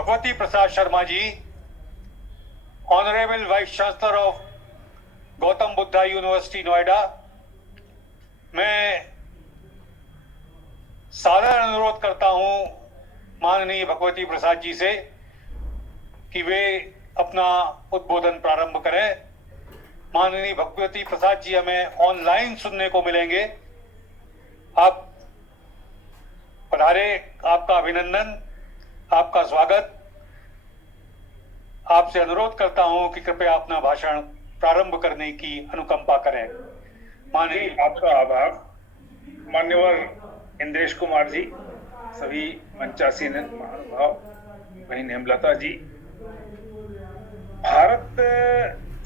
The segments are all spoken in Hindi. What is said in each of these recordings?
Bhagwati Prasad Sharma ji, honourable vice chancellor of Gautam Buddha university Noida, मैं सादर अनुरोध करता हूं माननीय भगवती प्रसाद जी से कि वे अपना उद्बोधन प्रारंभ करें। माननीय भगवती प्रसाद जी हमें ऑनलाइन सुनने को मिलेंगे। आप पधारे, आपका अभिनंदन, आपका स्वागत। आपसे अनुरोध करता हूं कि कृपया अपना भाषण प्रारंभ करने की अनुकंपा करें। माननीय आपका आभार। मान्यवर इंद्रेश कुमार जी, सभी मंचासीन महानुभाव, बहन हेमलता जी, भारत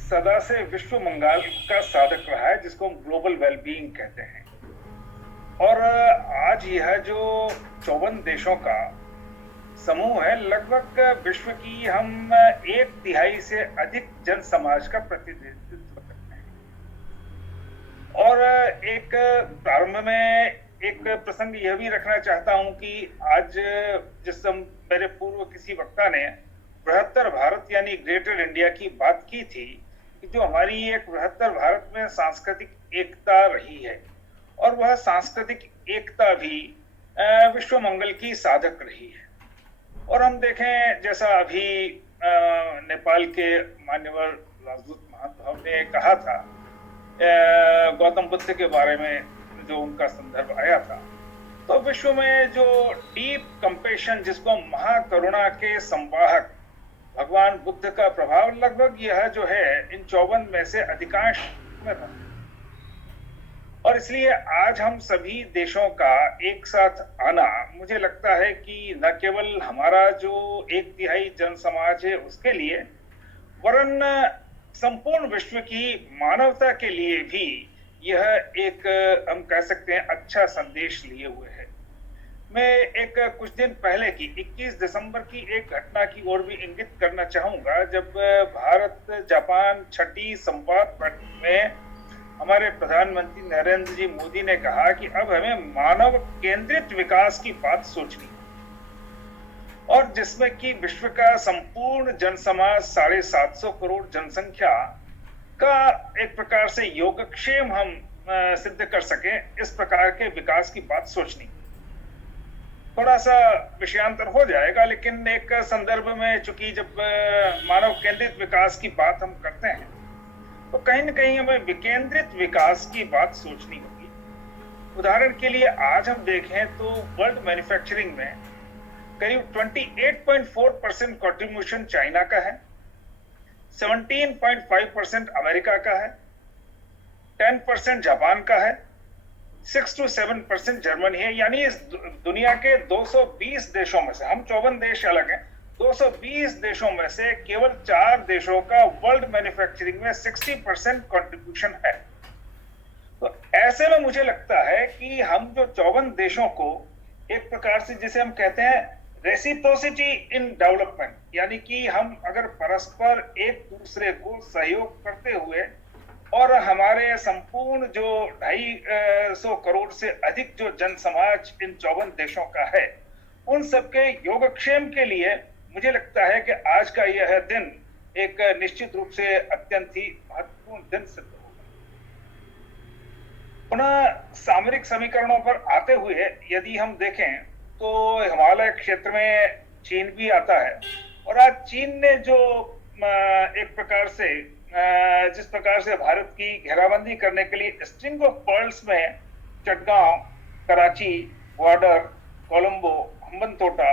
सदा से विश्व मंगल का साधक रहा है, जिसको हम ग्लोबल वेलबीइंग कहते हैं। और आज यह जो 54 देशों का समूह है, लगभग विश्व की हम 1/3 से अधिक जन समाज का प्रतिनिधित्व करते हैं। और एक प्रारंभ में एक प्रसंग यह भी रखना चाहता हूं कि आज जिस मेरे पूर्व किसी वक्ता ने बृहत्तर भारत यानी ग्रेटर इंडिया की बात की थी, कि जो हमारी एक बृहत्तर भारत में सांस्कृतिक एकता रही है, और वह सांस्कृतिक एकता भी विश्व मंगल की साधक रही है। और हम देखें, जैसा अभी नेपाल के मान्यवर राजदूत महानुभाव ने कहा था गौतम बुद्ध के बारे में, जो उनका संदर्भ आया था, तो विश्व में जो डीप कंपैशन, जिसको महाकरुणा के संवाहक भगवान बुद्ध का प्रभाव लगभग यह जो है इन 54 में से अधिकांश में था। और इसलिए आज हम सभी देशों का एक साथ आना, मुझे लगता है कि न केवल हमारा जो 1/3 जन समाज है उसके लिए, वरन संपूर्ण विश्व की मानवता के लिए भी यह एक, हम कह सकते हैं, अच्छा संदेश लिए हुए है। मैं एक कुछ दिन पहले की 21 दिसंबर की एक घटना की ओर भी इंगित करना चाहूंगा, जब भारत जापान छठी संवाद बैठक में हमारे प्रधानमंत्री नरेंद्र जी मोदी ने कहा कि अब हमें मानव केंद्रित विकास की बात सोचनी, और जिसमें कि विश्व का संपूर्ण जनसमाज 750 करोड़ जनसंख्या का एक प्रकार से योगक्षेम हम सिद्ध कर सके, इस प्रकार के विकास की बात सोचनी। थोड़ा सा विषयांतर हो जाएगा, लेकिन एक संदर्भ में चूंकि जब मानव केंद्रित विकास की बात हम करते हैं, तो कहीं न कहीं हमें विकेंद्रित विकास की बात सोचनी होगी। उदाहरण के लिए आज हम देखें तो वर्ल्ड मैन्युफैक्चरिंग में करीब 28.4% कंट्रीब्यूशन चाइना का है, 17.5% अमेरिका का है, 10% जापान का है, 6 to 7% जर्मनी है। यानी इस दुनिया के 220 देशों में से, हम 54 देश अलग हैं, 220 देशों में से केवल 4 देशों का वर्ल्ड मैन्युफैक्चरिंग में 60% कंट्रीब्यूशन है। तो ऐसे में मुझे लगता है कि हम जो 54 देशों को एक प्रकार से, जिसे हम कहते हैं रेसिप्रोसिटी इन डेवलपमेंट, यानी कि हम अगर परस्पर एक दूसरे को सहयोग करते हुए, और हमारे संपूर्ण जो 250 करोड़ से अधिक जो जन समाज इन 54 देशों का है, उन सबके योगक्षेम के लिए मुझे लगता है कि आज का यह दिन एक निश्चित रूप से अत्यंत ही महत्वपूर्ण दिन सिद्ध होगा। पुनः सामरिक समीकरणों पर आते हुए यदि हम देखें तो हिमालय क्षेत्र में चीन भी आता है, और आज चीन ने जो एक प्रकार से जिस प्रकार से भारत की घेराबंदी करने के लिए स्ट्रिंग ऑफ पर्ल्स में चटगांव, कराची, ग्वादर, कोलंबो, हम्बनतोटा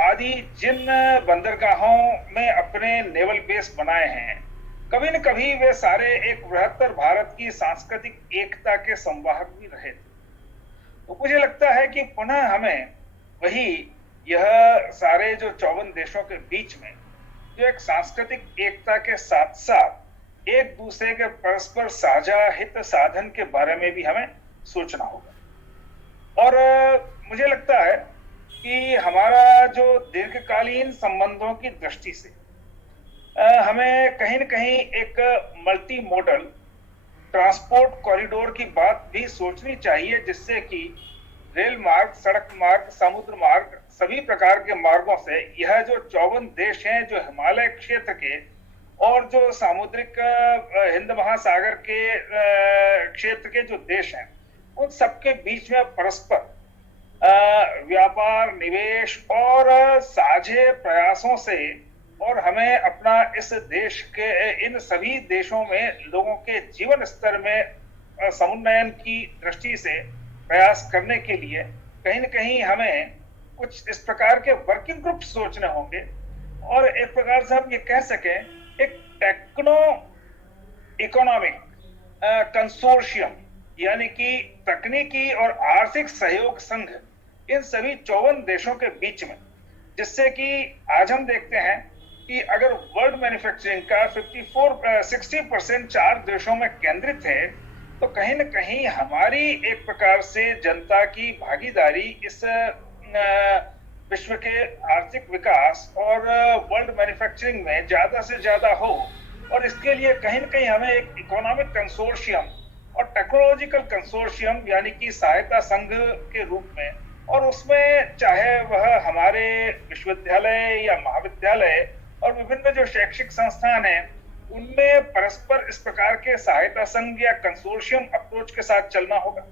आदि जिन बंदरगाहों में अपने नेवल बेस बनाए हैं, कभी न कभी वे सारे एक बृहत्तर भारत की सांस्कृतिक एकता के संवाहक भी रहे थे। तो मुझे लगता है कि पुनः हमें वही यह सारे जो 54 देशों के बीच में जो एक सांस्कृतिक एकता के साथ साथ एक दूसरे के परस्पर साझा हित साधन के बारे में भी हमें सोचना होगा। और मुझे लगता है कि हमारा जो दीर्घकालीन संबंधों की दृष्टि से हमें कहीं न कहीं एक मल्टी मॉडल ट्रांसपोर्ट कॉरिडोर की बात भी सोचनी चाहिए, जिससे कि रेल मार्ग, सड़क मार्ग, समुद्र मार्ग सभी प्रकार के मार्गों से यह जो 54 देश हैं जो हिमालय क्षेत्र के और जो सामुद्रिक हिंद महासागर के क्षेत्र के जो देश हैं, उन सबके बीच में परस्पर व्यापार, निवेश और साझे प्रयासों से और हमें अपना इस देश के इन सभी देशों में लोगों के जीवन स्तर में समुन्नयन की दृष्टि से प्रयास करने के लिए कहीं न कहीं हमें कुछ इस प्रकार के वर्किंग ग्रुप सोचने होंगे और एक प्रकार से हम ये कह सकें एक टेक्नो इकोनॉमिक कंसोर्शियम यानी कि तकनीकी और आर्थिक सहयोग संघ इन सभी 54 देशों के बीच में, जिससे कि आज हम देखते हैं कि अगर वर्ल्ड मैन्युफैक्चरिंग का 60% 4 देशों में केंद्रित है, तो कहीं न कहीं हमारी एक प्रकार से जनता की भागीदारी इस विश्व के आर्थिक विकास और वर्ल्ड मैन्युफैक्चरिंग में ज्यादा से ज्यादा हो और इसके लिए कहीं न कहीं हमें एक इकोनॉमिक कंसोर्शियम और टेक्नोलॉजिकल कंसोर्शियम यानी कि सहायता संघ के रूप में, और उसमें चाहे वह हमारे विश्वविद्यालय या महाविद्यालय और विभिन्न जो शैक्षिक संस्थान हैं उनमें परस्पर इस प्रकार के सहायता संघ या कंसोर्शियम अप्रोच के साथ चलना होगा।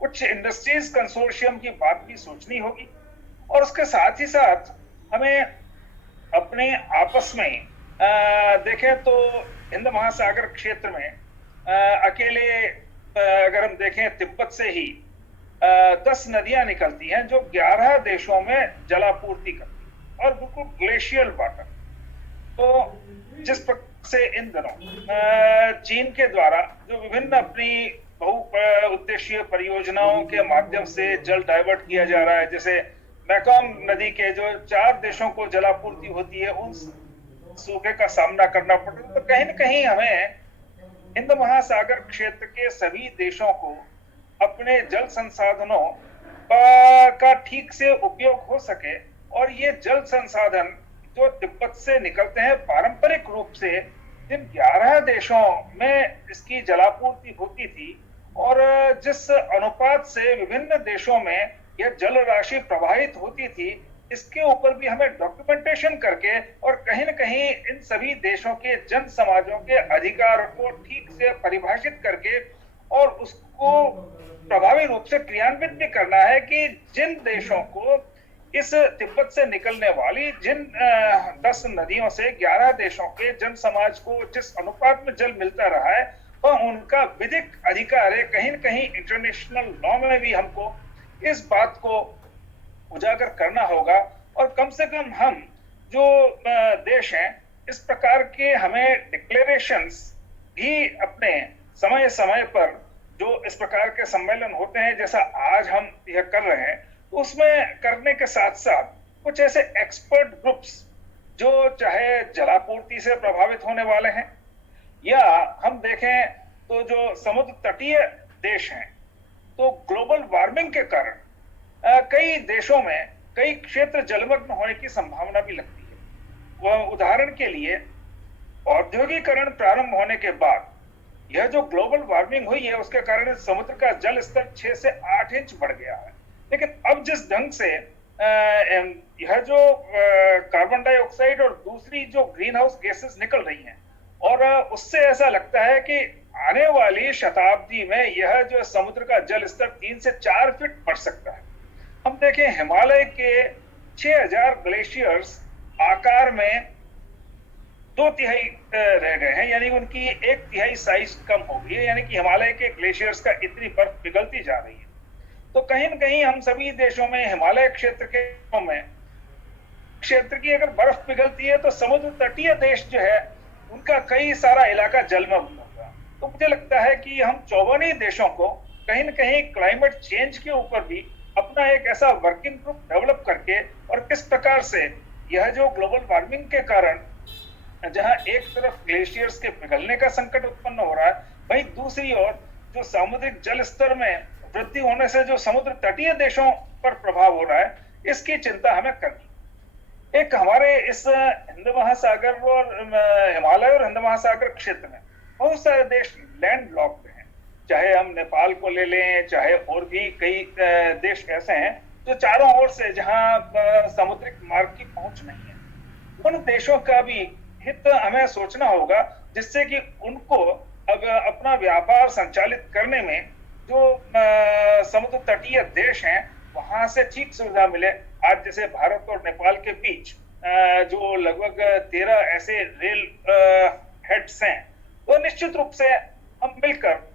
कुछ इंडस्ट्रीज कंसोर्शियम की बात भी सोचनी होगी और उसके साथ ही साथ हमें अपने आपस में देखें तो हिंद महासागर क्षेत्र में अकेले अगर हम देखें तिब्बत से ही 10 नदियां निकलती हैं जो 11 देशों में जलापूर्ति करती हैं और बिल्कुल ग्लेशियल वाटर। तो जिस प्रकार से इन दिनों चीन के द्वारा जो विभिन्न अपनी बहु उद्देशीय परियोजनाओं के माध्यम से जल डाइवर्ट किया जा रहा है, जैसे मैकॉन्ग नदी के जो 4 देशों को जलापूर्ति होती है उन सूखे का सामना करना पड़ता है, तो कहीं न कहीं हमें हिंद महासागर क्षेत्र के सभी देशों को अपने जल संसाधनों का ठीक से उपयोग हो सके और ये जल संसाधन जो तिब्बत से निकलते हैं पारंपरिक रूप से जिन 11 देशों में इसकी जलापूर्ति होती थी और जिस अनुपात से विभिन्न देशों में यह जल राशि प्रवाहित होती थी, इसके ऊपर भी हमें डॉक्यूमेंटेशन करके और कहीं न कहीं इन सभी देशों के जन समाजों के अधिकार को ठीक से परिभाषित करके और उसको प्रभावी रूप से क्रियान्वित भी करना है कि जिन देशों को इस तिब्बत से निकलने वाली जिन 10 नदियों से 11 देशों के जन समाज को जिस अनुपात में जल मिलता रहा है वह उनका विधिक अधिकार है। कहीं न कहीं इंटरनेशनल लॉ में भी हमको इस बात को उजागर करना होगा और कम से कम हम जो देश हैं इस प्रकार के हमें डिक्लेरेशंस भी अपने समय समय पर जो इस प्रकार के सम्मेलन होते हैं जैसा आज हम यह कर रहे हैं, तो उसमें करने के साथ साथ कुछ ऐसे एक्सपर्ट ग्रुप्स जो चाहे जलापूर्ति से प्रभावित होने वाले हैं या हम देखें तो जो समुद्र तटीय देश हैं, तो ग्लोबल वार्मिंग के कारण कई देशों में कई क्षेत्र जलमग्न होने की संभावना भी लगती है। वह उदाहरण के लिए औद्योगिकरण प्रारंभ होने के बाद यह जो ग्लोबल वार्मिंग हुई है उसके कारण समुद्र का जल स्तर 6 से 8 इंच बढ़ गया है। लेकिन अब जिस ढंग से यह जो कार्बन डाइऑक्साइड और दूसरी जो ग्रीन हाउस गैसेस निकल रही हैं और उससे ऐसा लगता है कि आने वाली शताब्दी में यह जो समुद्र का जल स्तर 3 से 4 फीट बढ़ सकता है। हम देखें हिमालय के 6000 ग्लेशियर्स आकार में 2/3 रह गए हैं, यानी उनकी 1/3 साइज कम हो गई है, यानी कि हिमालय के ग्लेशियर्स का इतनी बर्फ पिघलती जा रही है। तो कहीं न कहीं हम सभी देशों में हिमालय क्षेत्र की अगर बर्फ पिघलती है तो समुद्र तटीय देश जो है उनका कई सारा इलाका जलमग्न होगा। तो मुझे लगता है कि हम 54 देशों को कहीं न कहीं क्लाइमेट चेंज के ऊपर भी अपना एक ऐसा वर्किंग ग्रुप डेवलप करके और किस प्रकार से यह जो ग्लोबल वार्मिंग के कारण जहां एक तरफ ग्लेशियर्स के पिघलने का संकट उत्पन्न हो रहा है, वहीं दूसरी ओर जो सामुद्रिक जल स्तर में वृद्धि होने से जो समुद्र तटीय देशों पर प्रभाव हो रहा है, इसकी चिंता हमें करनी। एक हमारे इस हिंद महासागर और हिमालय और हिंद महासागर क्षेत्र में बहुत सारे देश लैंड लॉक्ड हैं, चाहे हम नेपाल को ले लें, चाहे और भी कई देश ऐसे हैं जो चारों ओर से जहां समुद्रिक मार्ग की पहुंच नहीं है, उन देशों का भी हित हमें सोचना होगा, जिससे कि उनको अब अपना व्यापार संचालित करने में जो समुद्र तटीय देश हैं वहां से ठीक सुविधा मिले। आज जैसे भारत और नेपाल के बीच जो लगभग 13 ऐसे रेल हेड्स हैं, तो निश्चित रूप से हम मिलकर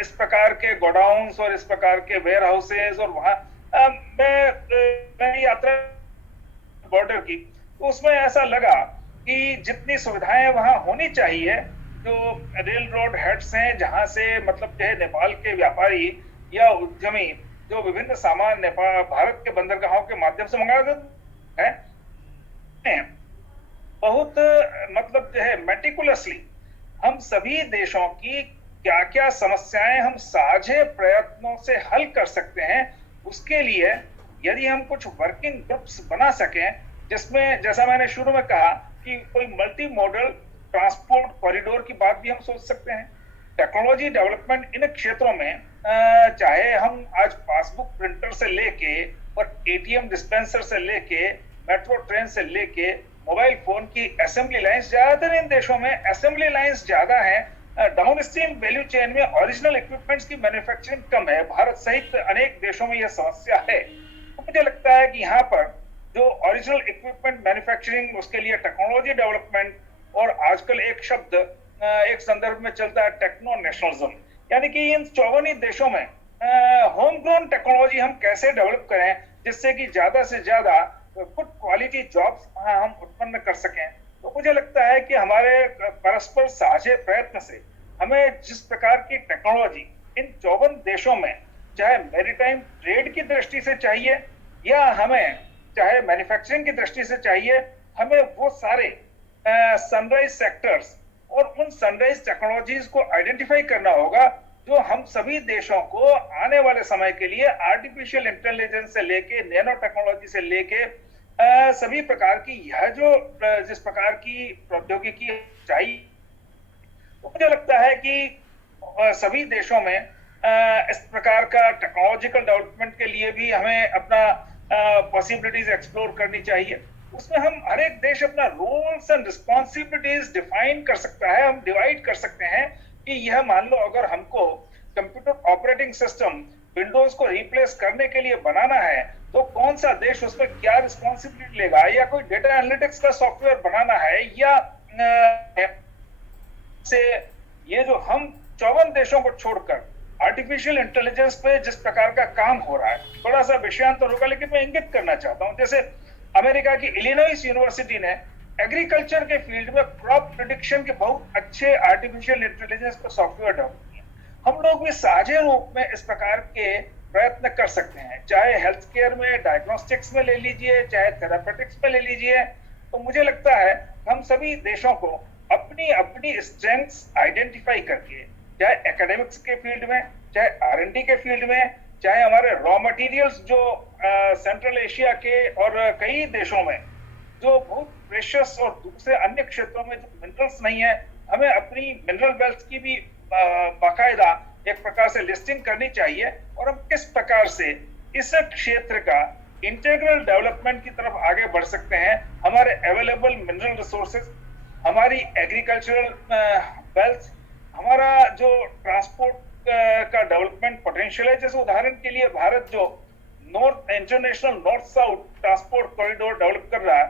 इस प्रकार के गोडाउन्स और इस प्रकार के वेयर हाउसेज और वहां मैं यात्रा बॉर्डर की, तो उसमें ऐसा लगा कि जितनी सुविधाएं वहां होनी चाहिए, जो रेल रोड हेड्स हैं जहां से मतलब जो है नेपाल के व्यापारी या उद्यमी जो विभिन्न सामान नेपाल भारत के बंदरगाहों के माध्यम से मंगाते हैं, बहुत मतलब जो है मेटिकुलसली हम सभी देशों की क्या क्या समस्याएं हम साझे प्रयत्नों से हल कर सकते हैं, उसके लिए यदि हम कुछ वर्किंग ग्रुप्स बना सकें, जिसमें जैसा मैंने शुरू में कहा कि कोई मल्टी मॉडल ट्रांसपोर्ट कॉरिडोर की बात भी हम सोच सकते हैं। टेक्नोलॉजी डेवलपमेंट इन क्षेत्रों में चाहे हम आज पासबुक प्रिंटर से लेके और एटीएम डिस्पेंसर से लेके मेट्रो ट्रेन से लेके मोबाइल फोन की असेंबली लाइंस, ज्यादातर इन देशों में असेंबली लाइंस ज्यादा है, डाउन स्ट्रीम वैल्यू चेन में ओरिजिनल इक्विपमेंट्स की मैन्युफैक्चरिंग कम है। भारत सहित अनेक देशों में यह समस्या है। तो मुझे लगता है कि यहाँ पर जो ओरिजिनल इक्विपमेंट मैन्युफैक्चरिंग, उसके लिए टेक्नोलॉजी डेवलपमेंट, और आजकल एक शब्द एक संदर्भ में चलता है टेक्नो नेशनलिज्म, यानी कि इन 54 देशों में होम ग्रोन टेक्नोलॉजी हम कैसे डेवलप करें, जिससे कि ज्यादा से ज्यादा गुड क्वालिटी जॉब्स हम उत्पन्न कर सकें। तो मुझे लगता है कि हमारे परस्पर साझे प्रयत्न से हमें जिस प्रकार की टेक्नोलॉजी इन 54 देशों में, चाहे मैरीटाइम ट्रेड की दृष्टि से चाहिए या हमें चाहे मैन्युफैक्चरिंग की दृष्टि से चाहिए, हमें वो सारे सनराइज सेक्टर्स और उन सनराइज टेक्नोलॉजीज को आइडेंटिफाई करना होगा, जो हम सभी देशों को आने वाले समय के लिए आर्टिफिशियल इंटेलिजेंस से लेके नैनो टेक्नोलॉजी से लेके सभी प्रकार की यह जो जिस प्रकार की प्रौद्योगिकी चाहिए, तो मुझे लगता है कि सभी देशों में इस प्रकार का टेक्नोलॉजिकल डेवलपमेंट के लिए भी हमें अपना पॉसिबिलिटीज एक्सप्लोर करनी चाहिए। उसमें हम हर एक देश अपना रोल्स एंड रिस्पॉन्सिबिलिटीज डिफाइन कर सकता है, हम डिवाइड कर सकते हैं कि यह मान लो अगर हमको कंप्यूटर ऑपरेटिंग सिस्टम विंडोज को रिप्लेस करने के लिए बनाना है, तो कौन सा देश उसमें क्या रिस्पॉन्सिबिलिटी लेगा, या कोई डेटा एनालिटिक्स का सॉफ्टवेयर बनाना है, या से ये जो हम 54 देशों को छोड़कर आर्टिफिशियल इंटेलिजेंस पे जिस प्रकार का काम हो रहा है, थोड़ा सा विषयांतर होगा लेकिन मैं इंगित करना चाहता हूं। जैसे अमेरिका की इलिनॉइस यूनिवर्सिटी ने एग्रीकल्चर के फील्ड में क्रॉप प्रिडिक्शन के बहुत अच्छे आर्टिफिशियल इंटेलिजेंस पर सॉफ्टवेयर डेवलप किए। हम लोग भी साझे रूप में इस प्रकार के प्रयत्न कर सकते हैं, चाहे हेल्थ केयर में, डायग्नोस्टिक्स में ले लीजिए, चाहे थेरापेटिक्स में ले लीजिए। तो मुझे लगता है हम सभी देशों को अपनी अपनी स्ट्रेंथ्स आइडेंटिफाई करके, चाहे एकेडमिक्स के फील्ड में, चाहे R&D के फील्ड में, चाहे हमारे रॉ मटेरियल्स जो सेंट्रल एशिया के और कई देशों में जो बहुत प्रेशियस और दूसरे अन्य क्षेत्रों में जो मिनरल्स नहीं है, हमें अपनी मिनरल वेल्थ की भी बाकायदा एक प्रकार से लिस्टिंग करनी चाहिए, और हम किस प्रकार से इस क्षेत्र का इंटीग्रल डेवलपमेंट की तरफ आगे बढ़ सकते हैं। हमारे अवेलेबल मिनरल रिसोर्सेज, हमारी एग्रीकल्चरल वेल्थ, हमारा जो ट्रांसपोर्ट का डेवलपमेंट पोटेंशियल है। जैसे उदाहरण के लिए भारत जो international north south transport corridor develop कर रहा है,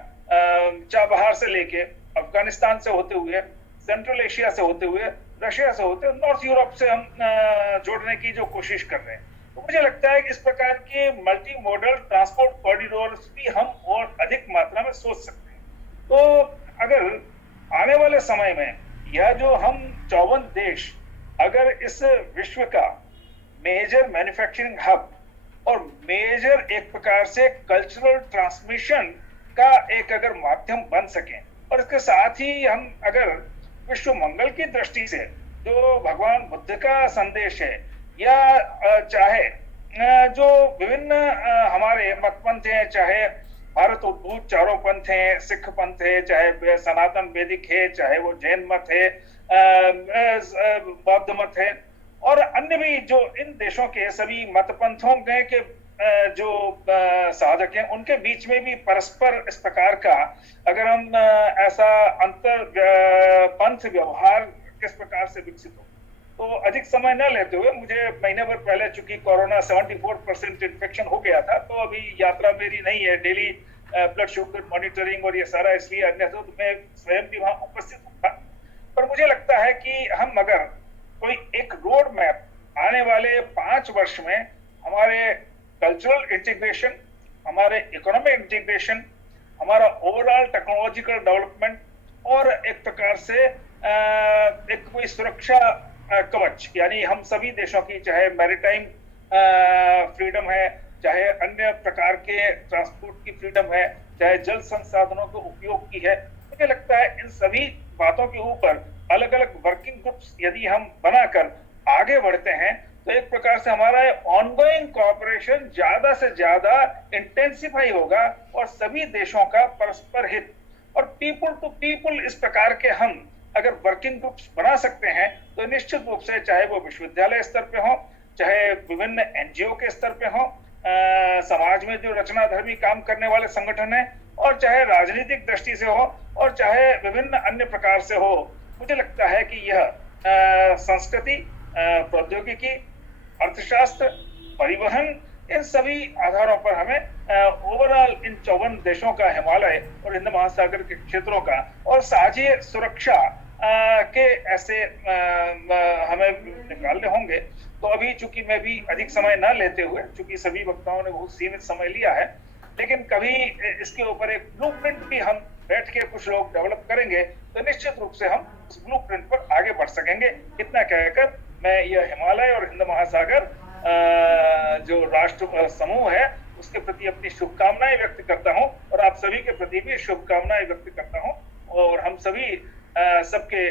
चाबहार से लेके अफगानिस्तान से होते हुए, सेंट्रल एशिया से होते हुए, रशिया से होते हुए, नॉर्थ यूरोप से हम जोड़ने की जो कोशिश कर रहे हैं, तो मुझे लगता है कि इस प्रकार के मल्टी मॉडल ट्रांसपोर्ट कॉरिडोर्स भी हम और अधिक मात्रा में सोच सकते हैं। तो अगर आने वाले समय में यह जो हम 54 देश अगर इस विश्व का मेजर मैन्युफैक्चरिंग हब और मेजर एक प्रकार से कल्चरल ट्रांसमिशन का एक अगर माध्यम बन सकें, और इसके साथ ही हम अगर विश्व मंगल की दृष्टि से जो भगवान बुद्ध का संदेश है, या चाहे जो विभिन्न हमारे मत पंथ हैं, चाहे भारत उद्भूत चारों पंथ हैं, सिख पंथ है, चाहे सनातन वैदिक है, चाहे वो जैन मत है, बौद्ध मत है, और अन्य भी जो इन देशों के सभी मतपंथों के जो साधक हैं उनके बीच में भी परस्पर इस प्रकार का अगर हम ऐसा अंतर पंथ व्यवहार किस प्रकार से विकसित हो। तो अधिक समय न लेते हुए, मुझे महीने भर पहले चूंकि कोरोना 74% इन्फेक्शन हो गया था, तो अभी यात्रा मेरी नहीं है, डेली ब्लड शुगर मॉनिटरिंग और ये सारा, इसलिए अन्य तो मैं स्वयं भी वहां उपस्थित था। पर मुझे लगता है कि हम अगर कोई एक रोड मैप आने वाले 5 वर्ष में हमारे कल्चरल इंटीग्रेशन, हमारे इकोनॉमिक इंटीग्रेशन, हमारा ओवरऑल टेक्नोलॉजिकल डेवलपमेंट और एक प्रकार से एक कोई सुरक्षा कवच, यानी हम सभी देशों की, चाहे मैरीटाइम फ्रीडम है, चाहे अन्य प्रकार के ट्रांसपोर्ट की फ्रीडम है, चाहे जल संसाधनों के उपयोग की है, मुझे लगता है इन सभी बातों के ऊपर अलग अलग वर्किंग ग्रुप्स यदि हम बनाकर आगे बढ़ते हैं तो एक प्रकार से हमारा ऑनगोइंग कोऑपरेशन ज्यादा से ज्यादा इंटेंसिफाई होगा और सभी देशों का परस्पर हित और पीपल टू पीपल इस प्रकार के हम अगर वर्किंग ग्रुप्स बना सकते हैं तो निश्चित रूप से, चाहे वो विश्वविद्यालय स्तर पे हो, चाहे विभिन्न एनजीओ के स्तर पे हो, समाज में जो रचनाधर्मी काम करने वाले संगठन है, और चाहे राजनीतिक दृष्टि से हो, और चाहे विभिन्न अन्य प्रकार से हो, मुझे लगता है कि यह संस्कृति, प्रौद्योगिकी, अर्थशास्त्र, परिवहन, इन सभी आधारों पर हमें ओवरऑल इन 54 देशों का, हिमालय और हिंद महासागर के क्षेत्रों का और साझी सुरक्षा के ऐसे हमें निकालने होंगे। तो अभी चूंकि मैं भी अधिक समय न लेते हुए, चूंकि सभी वक्ताओं ने बहुत सीमित समय लिया है, लेकिन कभी इसके ऊपर एक ब्लूप्रिंट भी हम बैठ के कुछ लोग डेवलप करेंगे तो निश्चित रूप से हम उस ब्लूप्रिंट पर आगे बढ़ सकेंगे। इतना कहकर मैं यह हिमालय और हिंद महासागर जो राष्ट्र समूह है उसके प्रति अपनी शुभकामनाएं व्यक्त करता हूं और आप सभी के प्रति भी शुभकामनाएं व्यक्त करता हूं और हम सभी सबके